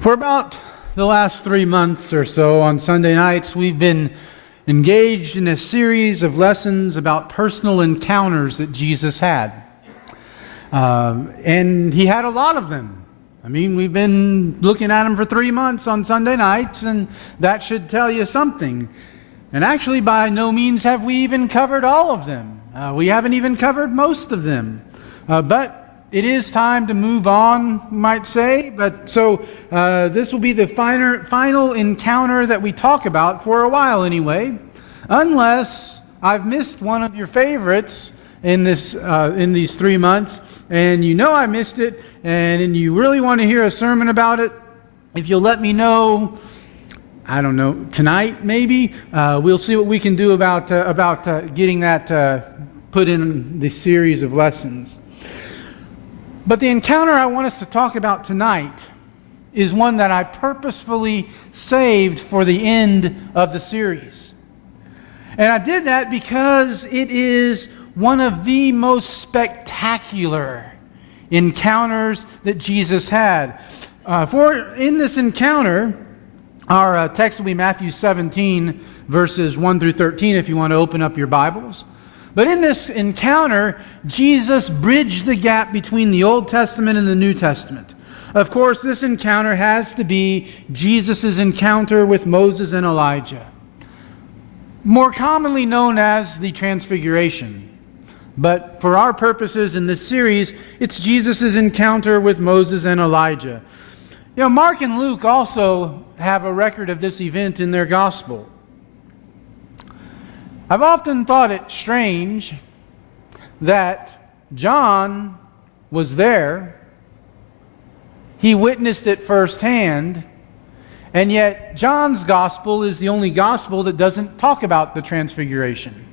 For about the last 3 months or so on Sunday nights, we've been engaged in a series of lessons about personal encounters that Jesus had. And he had a lot of them. I mean, we've been looking at them for 3 months on Sunday nights, and that should tell you something. And actually, by no means have we even covered all of them. We haven't even covered most of them. But it is time to move on, you might say. But so this will be the final encounter that we talk about for a while anyway, unless I've missed one of your favorites in these 3 months, and you know I missed it, and you really want to hear a sermon about it. If you'll let me know, I don't know, tonight maybe, we'll see what we can do about getting that put in the series of lessons. But the encounter I want us to talk about tonight is one that I purposefully saved for the end of the series. And I did that because it is one of the most spectacular encounters that Jesus had. For in this encounter, our text will be Matthew 17, verses 1 through 13, if you want to open up your Bibles. But in this encounter, Jesus bridged the gap between the Old Testament and the New Testament. Of course, this encounter has to be Jesus' encounter with Moses and Elijah, more commonly known as the Transfiguration. But for our purposes in this series, it's Jesus' encounter with Moses and Elijah. You know, Mark and Luke also have a record of this event in their gospel. I've often thought it strange that John was there, he witnessed it firsthand, and yet John's gospel is the only gospel that doesn't talk about the Transfiguration.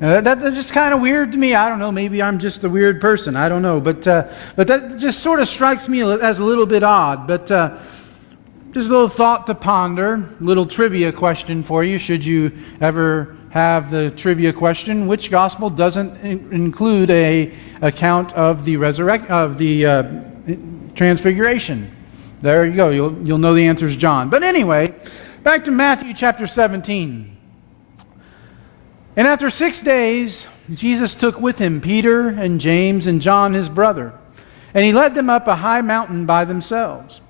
That's just kind of weird to me. I don't know, maybe I'm just a weird person, I don't know, but that just sort of strikes me as a little bit odd. But just a little thought to ponder, little trivia question for you, should you ever have the trivia question: which gospel doesn't include a account of the Transfiguration? There you go. You'll know the answer is John. But anyway, back to Matthew chapter 17. And after 6 days, Jesus took with him Peter and James and John his brother, and he led them up a high mountain by themselves.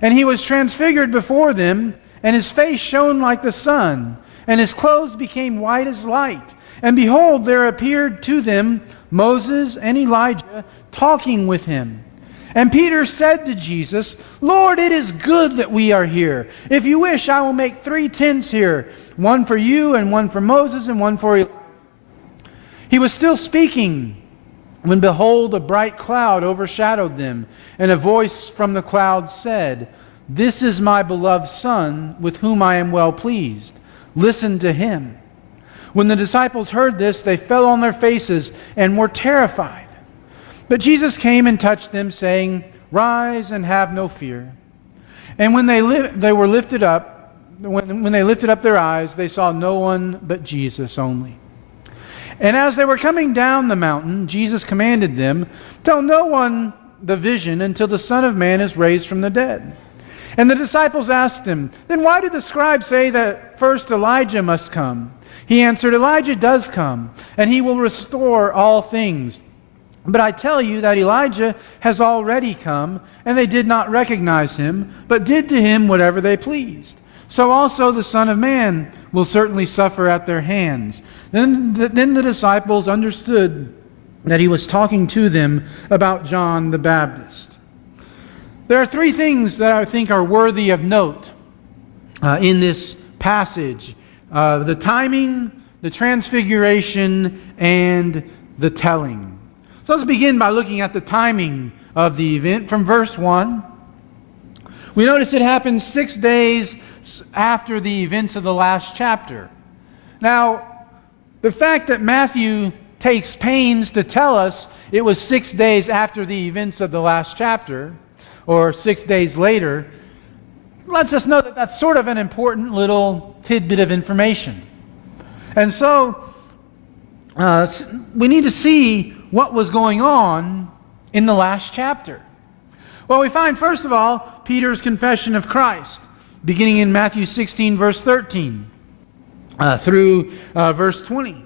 And he was transfigured before them, and his face shone like the sun, and his clothes became white as light. And behold, there appeared to them Moses and Elijah talking with him. And Peter said to Jesus, "Lord, it is good that we are here. If you wish, I will make 3 tents here, one for you, and one for Moses, and one for Elijah." He was still speaking when, behold, a bright cloud overshadowed them, and a voice from the cloud said, "This is my beloved Son, with whom I am well pleased. Listen to him." When the disciples heard this, they fell on their faces and were terrified. But Jesus came and touched them, saying, "Rise and have no fear." And when they lifted up their eyes, they saw no one but Jesus only. And as they were coming down the mountain, Jesus commanded them, "Tell no one the vision until the Son of Man is raised from the dead." And the disciples asked him, "Then why do the scribes say that first Elijah must come?" He answered, "Elijah does come, and he will restore all things. But I tell you that Elijah has already come, and they did not recognize him, but did to him whatever they pleased. So also the Son of Man will certainly suffer at their hands." Then the disciples understood that he was talking to them about John the Baptist. There are 3 things that I think are worthy of note in this passage: the timing, the transfiguration, and the telling. So let's begin by looking at the timing of the event from verse 1. We notice it happened 6 days after the events of the last chapter. Now, the fact that Matthew takes pains to tell us it was 6 days after the events of the last chapter, or 6 days later, lets us know that that's sort of an important little tidbit of information. And so, we need to see what was going on in the last chapter. Well, we find, first of all, Peter's confession of Christ, beginning in Matthew 16, verse 13, through verse 20.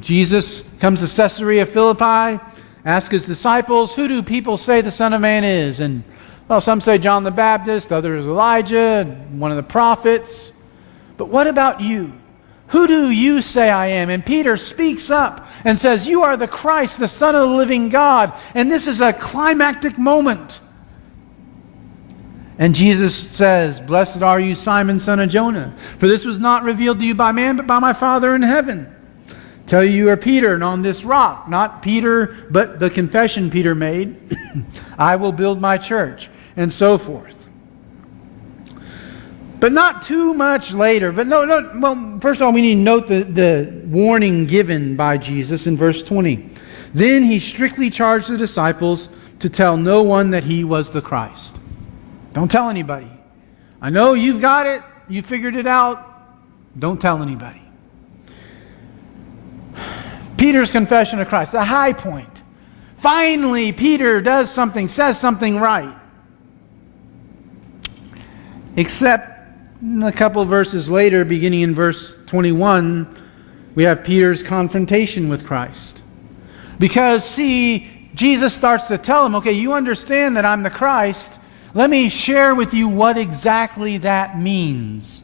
Jesus comes to Caesarea Philippi, asks his disciples, who do people say the Son of Man is? And, well, some say John the Baptist, others Elijah, one of the prophets. But what about you? Who do you say I am? And Peter speaks up and says, you are the Christ, the Son of the living God. And this is a climactic moment. And Jesus says, blessed are you, Simon, son of Jonah, for this was not revealed to you by man, but by my Father in heaven. Tell you are Peter, and on this rock, not Peter, but the confession Peter made, I will build my church, and so forth. But not too much later. Well, first of all, we need to note the warning given by Jesus in verse 20. Then he strictly charged the disciples to tell no one that he was the Christ. Don't tell anybody. I know you've got it. You figured it out. Don't tell anybody. Peter's confession of Christ, the high point. Finally, Peter does something, says something right. Except a couple of verses later, beginning in verse 21, we have Peter's confrontation with Christ. Because, see, Jesus starts to tell him, okay, you understand that I'm the Christ. Let me share with you what exactly that means.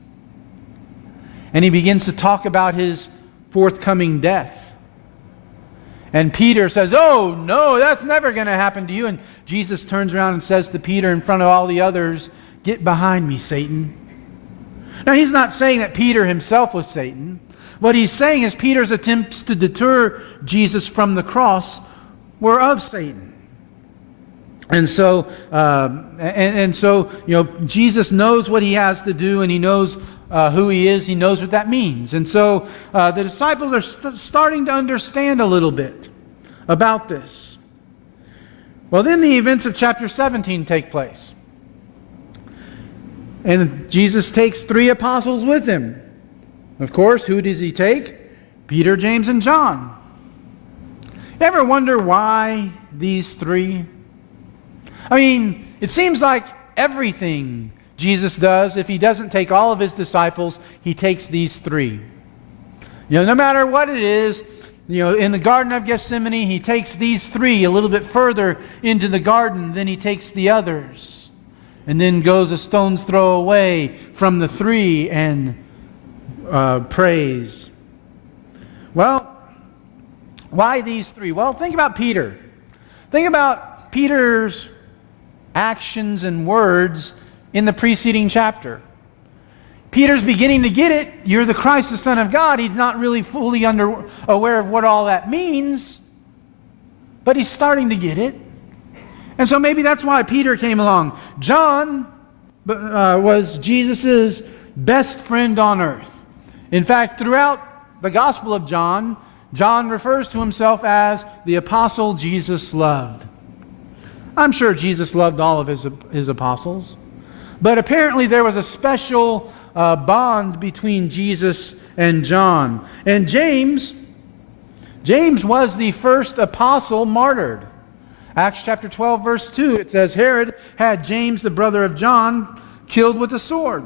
And he begins to talk about his forthcoming death. And Peter says, oh, no, that's never going to happen to you. And Jesus turns around and says to Peter in front of all the others, get behind me, Satan. Now, he's not saying that Peter himself was Satan. What he's saying is Peter's attempts to deter Jesus from the cross were of Satan. And so, Jesus knows what he has to do, and he knows who he is. He knows what that means. And so, the disciples are starting to understand a little bit about this. Well, then the events of chapter 17 take place. And Jesus takes 3 apostles with him. Of course, who does he take? Peter, James, and John. You ever wonder why these 3? I mean, it seems like everything Jesus does, if he doesn't take all of his disciples, he takes these 3. No matter what it is, in the Garden of Gethsemane, he takes these 3 a little bit further into the garden than he takes the others. And then goes a stone's throw away from the 3 and prays. Well, why these 3? Well, think about Peter. Think about Peter's actions and words in the preceding chapter. Peter's beginning to get it. You're the Christ, the Son of God. He's not really fully aware of what all that means, but he's starting to get it. And so maybe that's why Peter came along. John was Jesus' best friend on earth. In fact, throughout the Gospel of John, John refers to himself as the apostle Jesus loved. I'm sure Jesus loved all of his apostles. But apparently there was a special bond between Jesus and John. And James was the first apostle martyred. Acts chapter 12, verse 2, it says, Herod had James, the brother of John, killed with a sword.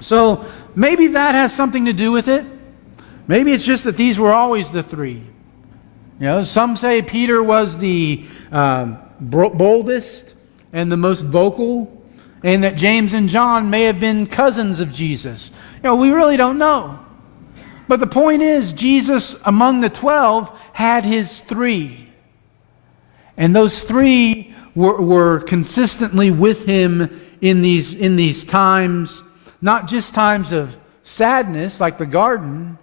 So maybe that has something to do with it. Maybe it's just that these were always the 3. Some say Peter was the boldest and the most vocal, and that James and John may have been cousins of Jesus. We really don't know. But the point is, Jesus, among the 12, had his 3. And those 3 were consistently with him in these times, not just times of sadness like the garden,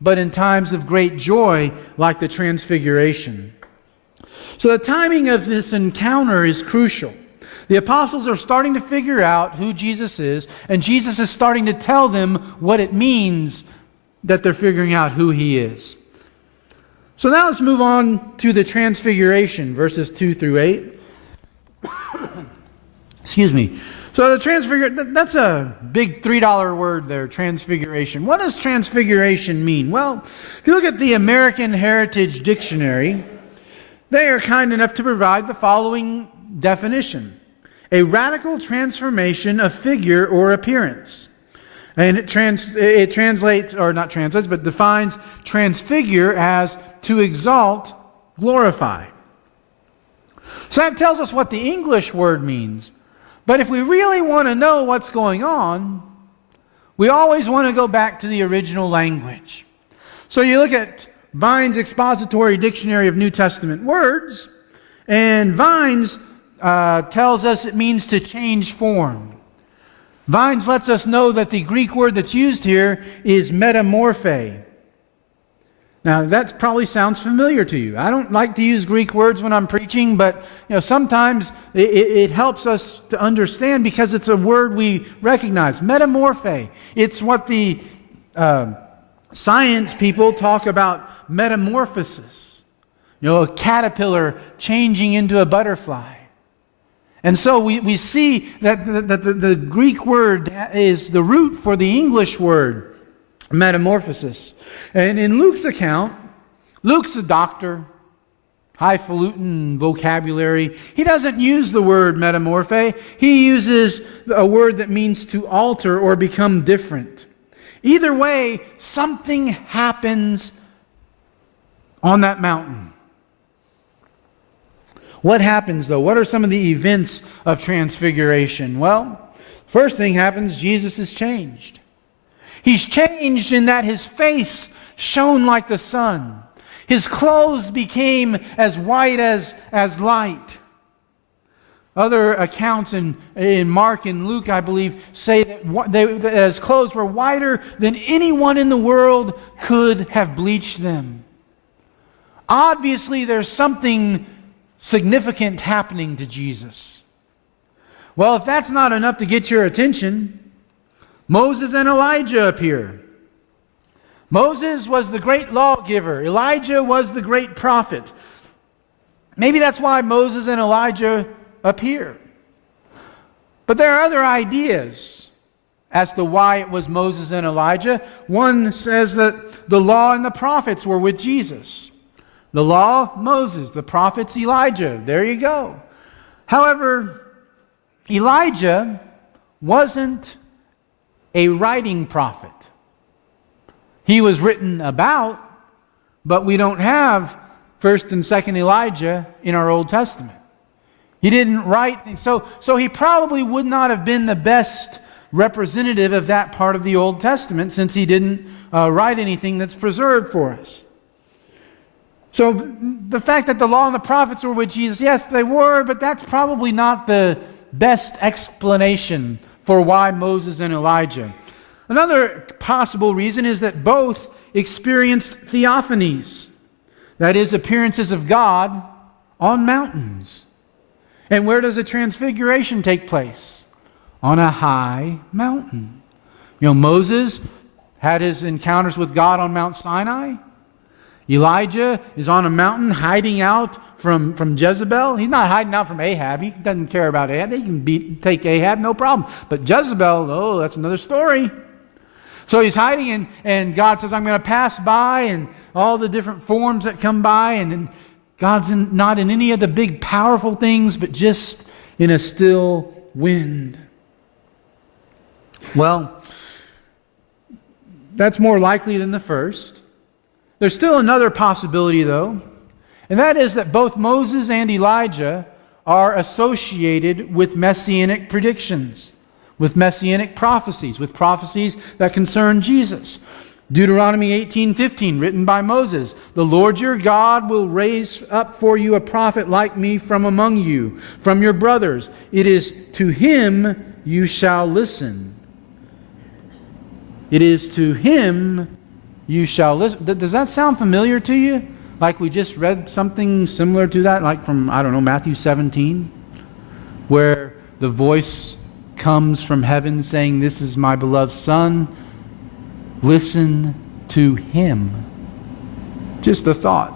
but in times of great joy like the transfiguration. So the timing of this encounter is crucial. The apostles are starting to figure out who Jesus is, and Jesus is starting to tell them what it means that they're figuring out who he is. So now let's move on to the transfiguration, verses 2 through 8. Excuse me. So the transfiguration, that's a big $3 word there, transfiguration. What does transfiguration mean? Well, if you look at the American Heritage Dictionary, They are kind enough to provide the following definition: a radical transformation of figure or appearance. And it translates, or not translates, but defines transfigure as to exalt, glorify. So that tells us what the English word means. But if we really want to know what's going on, we always want to go back to the original language. So you look at Vine's Expository Dictionary of New Testament Words, and Vine's tells us it means to change form. Vines lets us know that the Greek word that's used here is metamorphe. Now, that probably sounds familiar to you. I don't like to use Greek words when I'm preaching, but sometimes it helps us to understand because it's a word we recognize. Metamorphe. It's what the science people talk about metamorphosis. A caterpillar changing into a butterfly. And so we see that the Greek word is the root for the English word, metamorphosis. And in Luke's account, Luke's a doctor, highfalutin vocabulary. He doesn't use the word metamorphe. He uses a word that means to alter or become different. Either way, something happens on that mountain. What happens, though? What are some of the events of transfiguration? Well, first thing happens, Jesus is changed. He's changed in that his face shone like the sun. His clothes became as white as light. Other accounts in Mark and Luke, I believe, say that his clothes were whiter than anyone in the world could have bleached them. Obviously, there's something significant happening to Jesus. Well, if that's not enough to get your attention, Moses and Elijah appear. Moses was the great lawgiver. Elijah was the great prophet. Maybe that's why Moses and Elijah appear. But there are other ideas as to why it was Moses and Elijah. One says that the law and the prophets were with Jesus. The law, Moses. The prophets, Elijah. There you go. However, Elijah wasn't a writing prophet. He was written about, but we don't have 1st and 2nd Elijah in our Old Testament. He didn't write, so he probably would not have been the best representative of that part of the Old Testament since he didn't write anything that's preserved for us. So the fact that the law and the prophets were with Jesus, yes, they were, but that's probably not the best explanation for why Moses and Elijah. Another possible reason is that both experienced theophanies, that is, appearances of God on mountains. And where does the transfiguration take place? On a high mountain. Moses had his encounters with God on Mount Sinai. Elijah is on a mountain hiding out from Jezebel. He's not hiding out from Ahab. He doesn't care about Ahab. They can take Ahab, no problem. But Jezebel, oh, that's another story. So he's hiding, and God says, I'm going to pass by, and all the different forms that come by, and God's not in any of the big powerful things, but just in a still wind. Well, that's more likely than the first. There's still another possibility, though, and that is that both Moses and Elijah are associated with messianic predictions, with messianic prophecies, with prophecies that concern Jesus. Deuteronomy 18:15, written by Moses, "The Lord your God will raise up for you a prophet like me from among you, from your brothers. It is to him you shall listen." It is to him you shall listen. Does that sound familiar to you? Like we just read something similar to that, like from, Matthew 17, where the voice comes from heaven saying, "This is my beloved Son. Listen to him." Just a thought.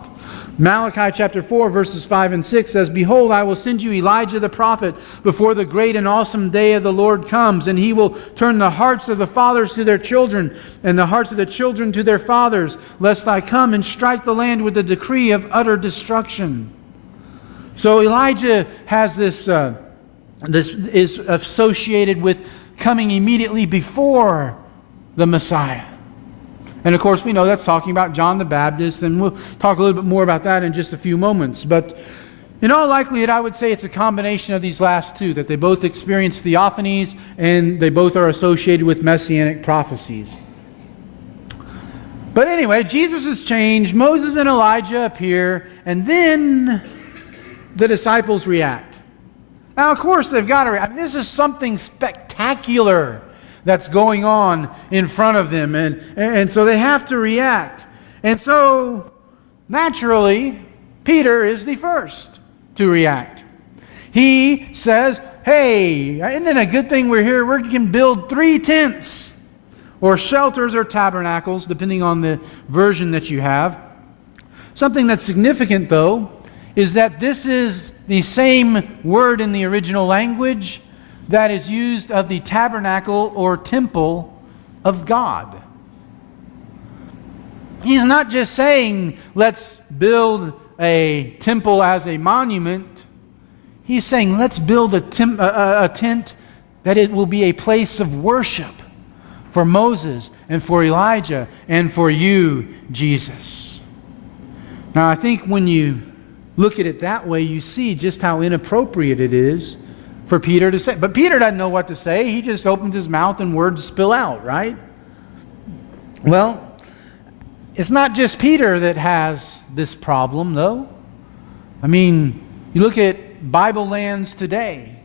Malachi chapter 4 verses 5 and 6 says, "Behold, I will send you Elijah the prophet before the great and awesome day of the Lord comes, and he will turn the hearts of the fathers to their children, and the hearts of the children to their fathers, lest I come and strike the land with a decree of utter destruction." So Elijah has this is associated with coming immediately before the Messiah. And of course, we know that's talking about John the Baptist, and we'll talk a little bit more about that in just a few moments. But in all likelihood, I would say it's a combination of these last two, that they both experience theophanies and they both are associated with messianic prophecies. But anyway, Jesus has changed. Moses and Elijah appear, and then the disciples react. Now, of course, they've got to react. This is something spectacular that's going on in front of them, and so they have to react. And so, naturally, Peter is the first to react. He says, hey, isn't it a good thing we're here? We can build 3 tents, or shelters or tabernacles, depending on the version that you have. Something that's significant, though, is that this is the same word in the original language that is used of the tabernacle or temple of God. He's not just saying, let's build a temple as a monument. He's saying, let's build a tent that it will be a place of worship for Moses and for Elijah and for you, Jesus. Now, I think when you look at it that way, you see just how inappropriate it is for Peter to say. But Peter doesn't know what to say. He just opens his mouth and words spill out, right? Well, it's not just Peter that has this problem, though. I mean, you look at Bible lands today,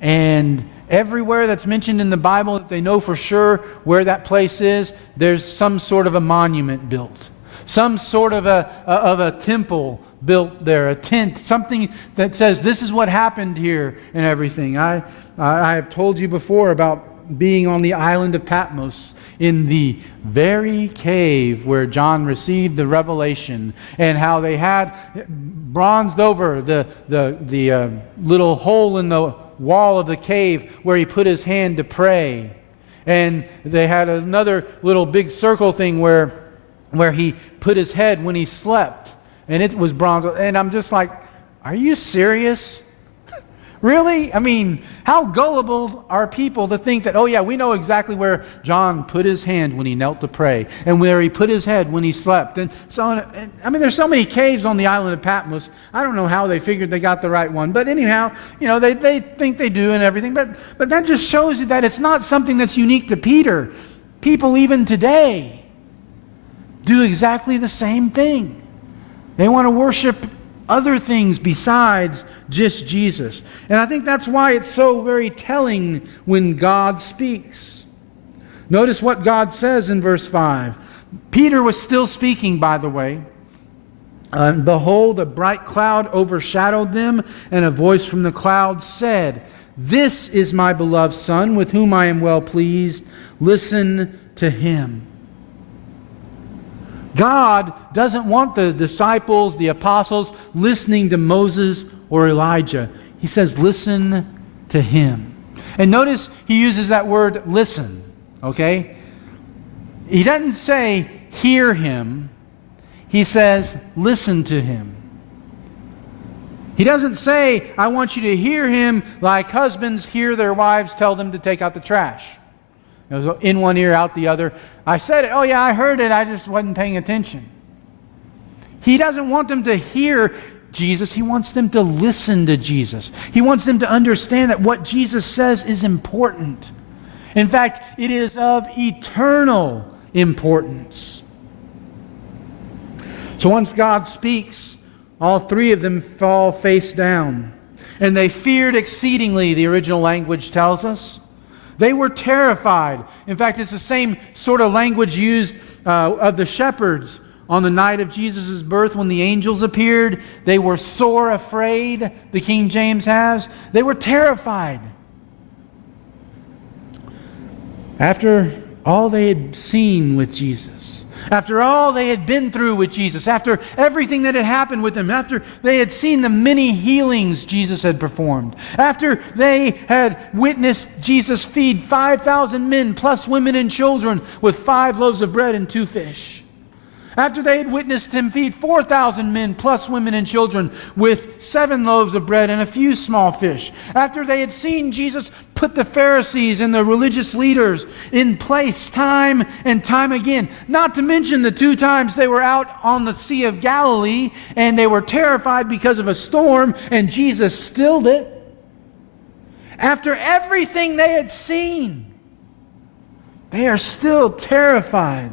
and everywhere that's mentioned in the Bible that they know for sure where that place is, there's some sort of a monument built. Some sort of a temple built there, a tent, something that says this is what happened here and everything. I have told you before about being on the island of Patmos in the very cave where John received the revelation, and how they had bronzed over the little hole in the wall of the cave where he put his hand to pray. And they had another little big circle thing where he put his head when he slept, and it was bronze. And I'm just like, are you serious? Really? I mean, how gullible are people to think that, oh yeah, we know exactly where John put his hand when he knelt to pray, and where he put his head when he slept. And so, I mean, there's so many caves on the island of Patmos. I don't know how they figured they got the right one. But anyhow, you know, they think they do and everything. But that just shows you that it's not something that's unique to Peter. People even today do exactly the same thing. They want to worship other things besides just Jesus. And I think that's why it's so very telling when God speaks. Notice what God says in verse 5. Peter was still speaking, by the way. And behold, a bright cloud overshadowed them, and a voice from the cloud said, "This is my beloved Son, with whom I am well pleased. Listen to him." God doesn't want the disciples, the apostles, listening to Moses or Elijah. He says, listen to him. And notice he uses that word listen, okay? He doesn't say hear him. He says listen to him. He doesn't say, I want you to hear him like husbands hear their wives tell them to take out the trash. It was in one ear, out the other. I said it. Oh yeah, I heard it. I just wasn't paying attention. He doesn't want them to hear Jesus. He wants them to listen to Jesus. He wants them to understand that what Jesus says is important. In fact, it is of eternal importance. So once God speaks, all three of them fall face down. And they feared exceedingly, the original language tells us. They were terrified. In fact, it's the same sort of language used of the shepherds on the night of Jesus' birth when the angels appeared. They were sore afraid, the King James has. They were terrified. After all they had seen with Jesus, after all they had been through with Jesus, after everything that had happened with them, after they had seen the many healings Jesus had performed, after they had witnessed Jesus feed 5,000 men plus women and children with 5 loaves of bread and 2 fish, After they had witnessed him feed 4,000 men, plus women and children, with 7 loaves of bread and a few small fish. After they had seen Jesus put the Pharisees and the religious leaders in place time and time again. Not to mention the 2 times they were out on the Sea of Galilee and they were terrified because of a storm and Jesus stilled it. After everything they had seen, they are still terrified.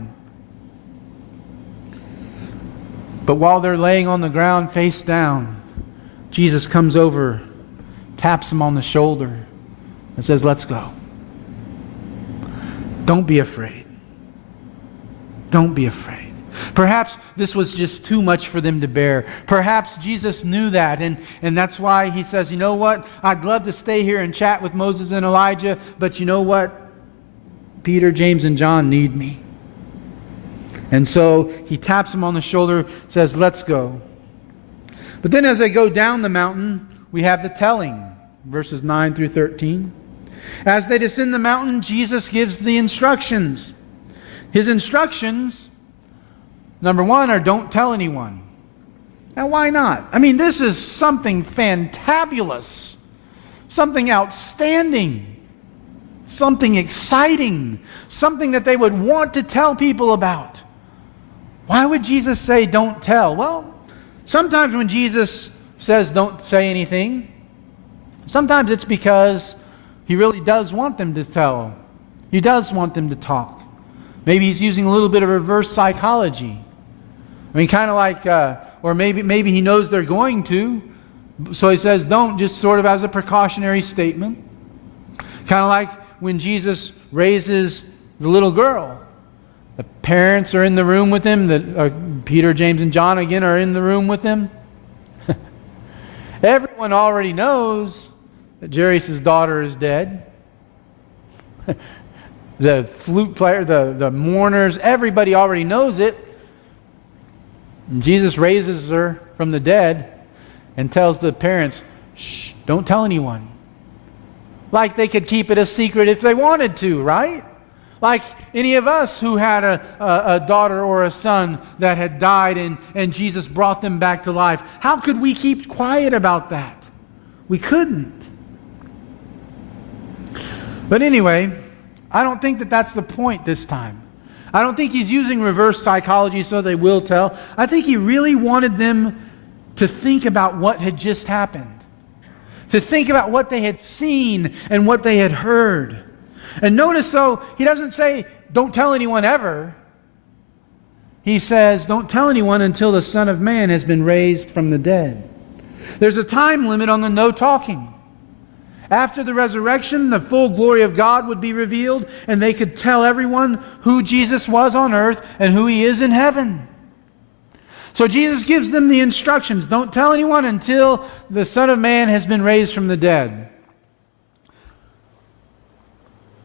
But while they're laying on the ground face down, Jesus comes over, taps them on the shoulder, and says, "Let's go. Don't be afraid. Don't be afraid." Perhaps this was just too much for them to bear. Perhaps Jesus knew that, and that's why he says, "You know what? I'd love to stay here and chat with Moses and Elijah, but you know what? Peter, James, and John need me." And so he taps them on the shoulder, says, "Let's go." But then as they go down the mountain, we have the telling, verses 9 through 13. As they descend the mountain, Jesus gives the instructions. His instructions, number 1, are don't tell anyone. Now, why not? I mean, this is something fantabulous, something outstanding, something exciting, something that they would want to tell people about. Why would Jesus say don't tell? Well, sometimes when Jesus says don't say anything, sometimes it's because he really does want them to tell. He does want them to talk. Maybe he's using a little bit of reverse psychology. I mean, kind of like, or maybe he knows they're going to, so he says don't, just sort of as a precautionary statement. Kind of like when Jesus raises the little girl. The parents are in the room with him. Peter, James, and John again are in the room with him. Everyone already knows that Jairus' daughter is dead. The flute player, the mourners, everybody already knows it. And Jesus raises her from the dead and tells the parents, "Shh, don't tell anyone." Like they could keep it a secret if they wanted to, right? Like any of us who had a daughter or a son that had died and Jesus brought them back to life. How could we keep quiet about that? We couldn't. But anyway, I don't think that that's the point this time. I don't think he's using reverse psychology so they will tell. I think he really wanted them to think about what had just happened. To think about what they had seen and what they had heard. And notice, though, he doesn't say, don't tell anyone ever. He says, don't tell anyone until the Son of Man has been raised from the dead. There's a time limit on the no talking. After the resurrection, the full glory of God would be revealed, and they could tell everyone who Jesus was on earth and who he is in heaven. So Jesus gives them the instructions. Don't tell anyone until the Son of Man has been raised from the dead.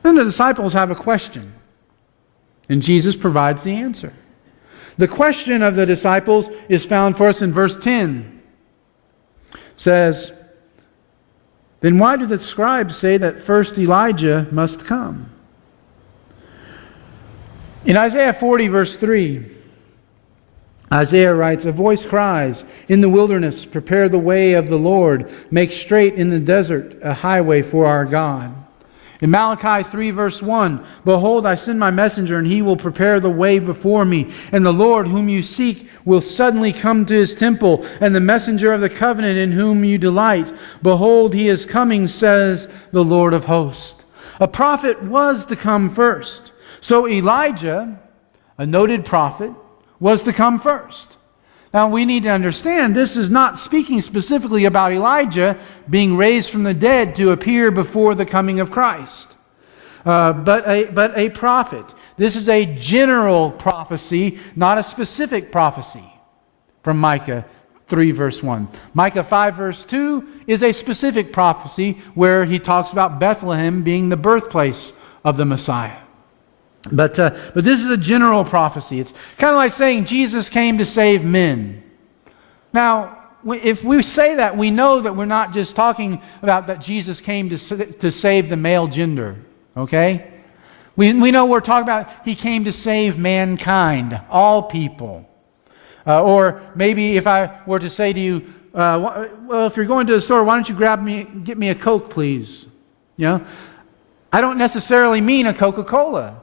Then the disciples have a question, and Jesus provides the answer. The question of the disciples is found for us in verse 10. It says, then why do the scribes say that first Elijah must come? In Isaiah 40, verse 3, Isaiah writes, a voice cries, in the wilderness, prepare the way of the Lord, make straight in the desert a highway for our God. In Malachi 3, verse 1, behold, I send my messenger, and he will prepare the way before me. And the Lord whom you seek will suddenly come to his temple, and the messenger of the covenant in whom you delight. Behold, he is coming, says the Lord of hosts. A prophet was to come first. So Elijah, a noted prophet, was to come first. Now we need to understand this is not speaking specifically about Elijah being raised from the dead to appear before the coming of Christ, but a prophet. This is a general prophecy, not a specific prophecy from Micah 3 verse 1. Micah 5 verse 2 is a specific prophecy where he talks about Bethlehem being the birthplace of the Messiah. But this is a general prophecy. It's kind of like saying Jesus came to save men. Now, if we say that, we know that we're not just talking about that Jesus came to save the male gender. Okay? We know we're talking about he came to save mankind, all people. Or maybe if I were to say to you, well, if you're going to the store, why don't you get me a Coke, please? You know, I don't necessarily mean a Coca-Cola.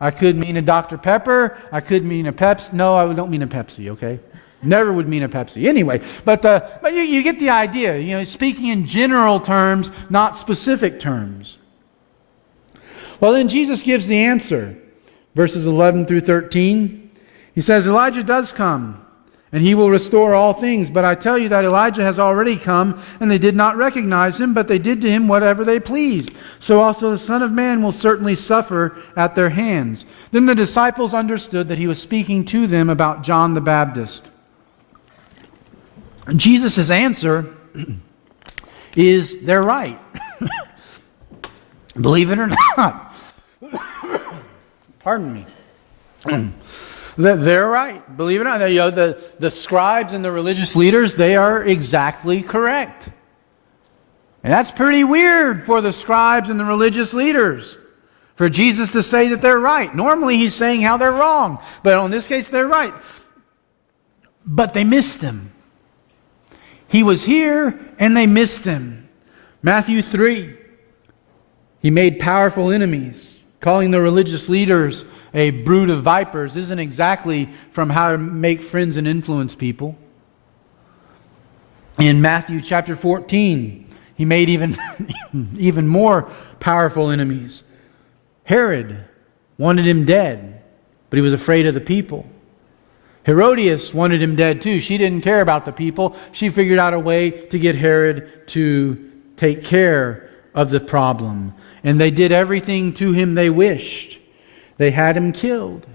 I could mean a Dr. Pepper. I could mean a Pepsi. No, I don't mean a Pepsi, okay? Never would mean a Pepsi. Anyway, but you get the idea. You know, speaking in general terms, not specific terms. Well, then Jesus gives the answer. Verses 11 through 13. He says, Elijah does come, and he will restore all things. But I tell you that Elijah has already come, and they did not recognize him, but they did to him whatever they pleased. So also the Son of Man will certainly suffer at their hands. Then the disciples understood that he was speaking to them about John the Baptist. Jesus' answer is, they're right. Believe it or not. Pardon me. They're right. Believe it or not. You know, the scribes and the religious leaders, they are exactly correct. And that's pretty weird for the scribes and the religious leaders, for Jesus to say that they're right. Normally he's saying how they're wrong, but in this case they're right. But they missed him. He was here and they missed him. Matthew 3. He made powerful enemies. Calling the religious leaders a brood of vipers isn't exactly from how to make friends and influence people. In Matthew chapter 14, he made even more powerful enemies. Herod wanted him dead, but he was afraid of the people. Herodias wanted him dead too. She didn't care about the people. She figured out a way to get Herod to take care of the problem. And they did everything to him they wished. They had him killed.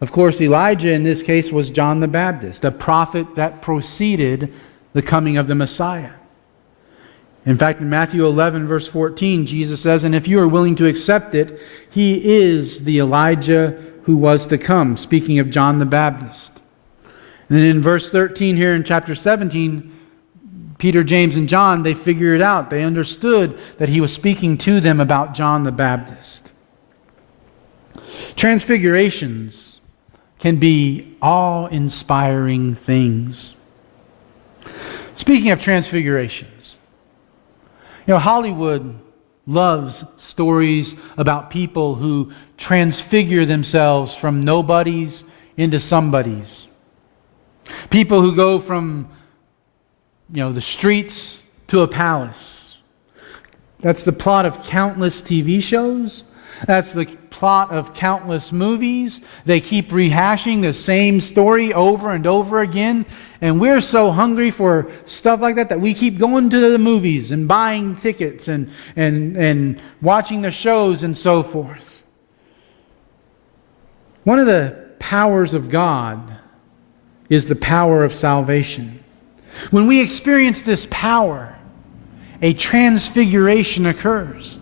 Of course, Elijah in this case was John the Baptist, a prophet that preceded the coming of the Messiah. In fact, in Matthew 11, verse 14, Jesus says, and if you are willing to accept it, he is the Elijah who was to come, speaking of John the Baptist. And then in verse 13 here in chapter 17, Peter, James, and John, they figured it out. They understood that he was speaking to them about John the Baptist. Transfigurations can be awe-inspiring things. Speaking of transfigurations, you know, Hollywood loves stories about people who transfigure themselves from nobodies into somebodies. People who go from the streets to a palace. That's the plot of countless TV shows. That's the plot of countless movies. They keep rehashing the same story over and over again. And we're so hungry for stuff like that we keep going to the movies and buying tickets and watching the shows and so forth. One of the powers of God is the power of salvation. When we experience this power, a transfiguration occurs.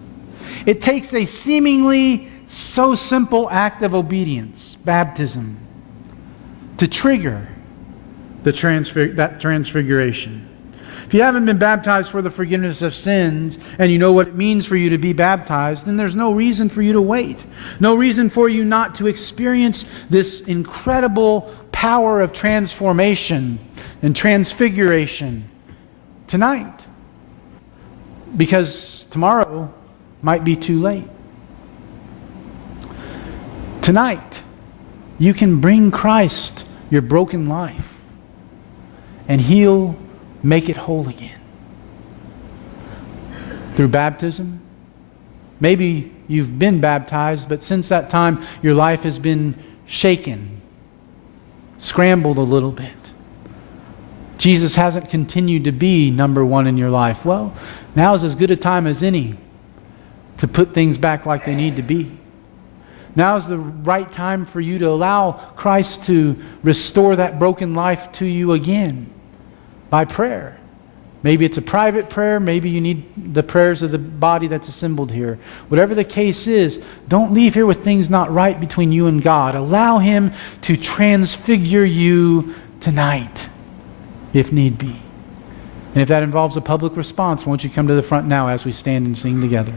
It takes a seemingly so simple act of obedience, baptism, to trigger that transfiguration. If you haven't been baptized for the forgiveness of sins and you know what it means for you to be baptized, then there's no reason for you to wait. No reason for you not to experience this incredible power of transformation and transfiguration tonight. Because tomorrow might be too late. Tonight, you can bring Christ your broken life, and He'll make it whole again. Through baptism. Maybe you've been baptized, but since that time, your life has been shaken, scrambled a little bit. Jesus hasn't continued to be number one in your life. Well, now is as good a time as any to put things back like they need to be. Now is the right time for you to allow Christ to restore that broken life to you again by prayer. Maybe it's a private prayer. Maybe you need the prayers of the body that's assembled here. Whatever the case is, don't leave here with things not right between you and God. Allow Him to transfigure you tonight, if need be. And if that involves a public response, won't you come to the front now as we stand and sing together?